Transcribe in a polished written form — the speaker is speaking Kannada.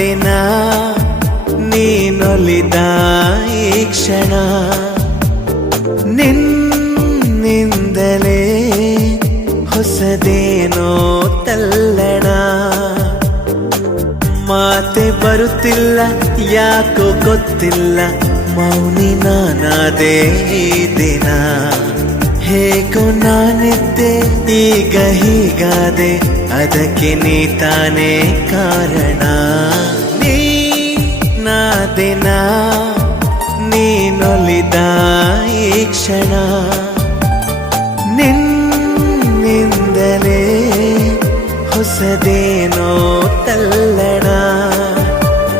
ದಿನ ನೀನೊಲಿದ ಈ ಕ್ಷಣ ನಿನ್ನಿಂದಲೇ ಹೊಸದೇನೋ ತಲ್ಲಣ. ಮಾತೆ ಬರುತ್ತಿಲ್ಲ ಯಾಕೋ ಗೊತ್ತಿಲ್ಲ, ಮೌನಿ ನಾನಾದೆ ಈ ದಿನ. ಹೇಗೋ ನಾನಿದ್ದೆ ಈಗ ಹೀಗಾದೆ, ಅದಕ್ಕೆ ನೀ ತಾನೇ ಕಾರಣ. ದಿನ ನೀನೊಲಿದ ಈ ಕ್ಷಣ ನಿನ್ನಿಂದಲೇ ಹೊಸದೇನೋ ತಲ್ಲಣ.